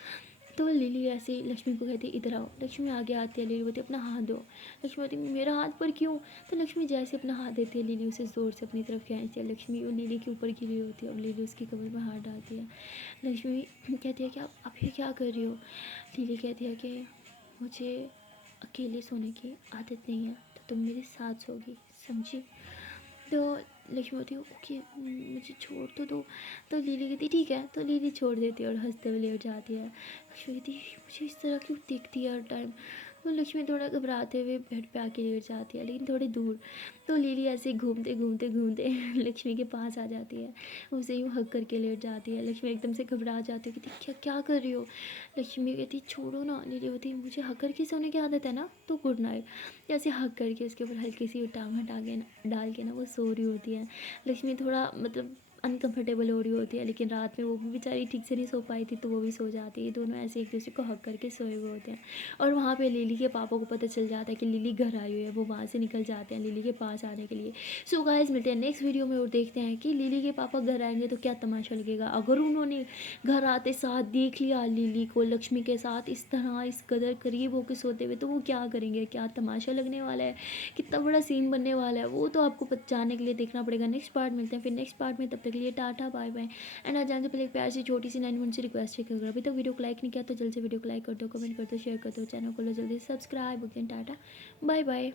तो लिली ऐसे ही लक्ष्मी को कहती इधर आओ। लक्ष्मी आगे आती है, लिली बोलती अपना हाथ दो। लक्ष्मी बोलती मेरा हाथ पर क्यों। तो लक्ष्मी जैसे अपना हाथ देती है, लिली उसे ज़ोर से अपनी तरफ खींचती है। लक्ष्मी वो लिली के ऊपर गिरी होती है और लिली उसकी कमर में हाथ डालती है। लक्ष्मी कहती है कि आप ये क्या कर रही हो। लिली कहती है कि मुझे अकेले सोने की आदत नहीं है, तो तुम मेरे साथ सोगी, समझी। तो लक्ष्मी बोलती है ओके मुझे छोड़ तो दो। तो लिली कहती ठीक है, तो लिली छोड़ देती है और हंसते हुए लेट जाती है। लक्ष्मी कहती मुझे इस तरह क्यों देखती है हर टाइम। तो लक्ष्मी थोड़ा घबराते हुए बेड पे आके लेट जाती है, लेकिन थोड़ी दूर। तो लिली ऐसे घूमते घूमते घूमते लक्ष्मी के पास आ जाती है, उसे यूँ हग करके लेट जाती है। लक्ष्मी एकदम से घबरा जाती है, कहती क्या क्या कर रही हो। लक्ष्मी कहती छोड़ो ना। लिली होती मुझे हग करके सोने की आदत है ना, तो गुड नाइट। ऐसे हग करके उसके ऊपर हल्की सी टांग हटा के डाल के ना वो सो रही होती है। लक्ष्मी थोड़ा मतलब अनकंफर्टेबल हो रही होती है, लेकिन रात में वो भी बेचारी ठीक से नहीं सो पाई थी तो वो भी सो जाती है। दोनों ऐसे एक दूसरे को हक करके सोए हुए होते हैं। और वहाँ पे लिली के पापा को पता चल जाता है कि लिली घर आई हुई है, वो वहाँ से निकल जाते हैं लिली के पास आने के लिए। सो गाइस मिलते हैं नेक्स्ट वीडियो में और देखते हैं कि लिली के पापा घर आएंगे तो क्या तमाशा लगेगा। अगर उन्होंने घर आते साथ देख लिया लिली को लक्ष्मी के साथ इस तरह इस कदर करीब होकर सोते हुए, तो वो क्या करेंगे, क्या तमाशा लगने वाला है, कितना बड़ा सीन बनने वाला है, वो तो आपको जानने के लिए देखना पड़ेगा नेक्स्ट पार्ट। मिलते हैं फिर नेक्स्ट पार्ट में, तब तक तक के लिए टाटा बाय बाय। एंड आज जाने से पहले एक प्यार से छोटी सी नैनी मुझसे रिक्वेस्ट है कि अगर अभी तक वीडियो को लाइक नहीं किया तो जल्दी से वीडियो को लाइक कर दो, कमेंट कर दो, शेयर कर दो, चैनल को लो जल्दी सब्सक्राइब। Tata bye bye.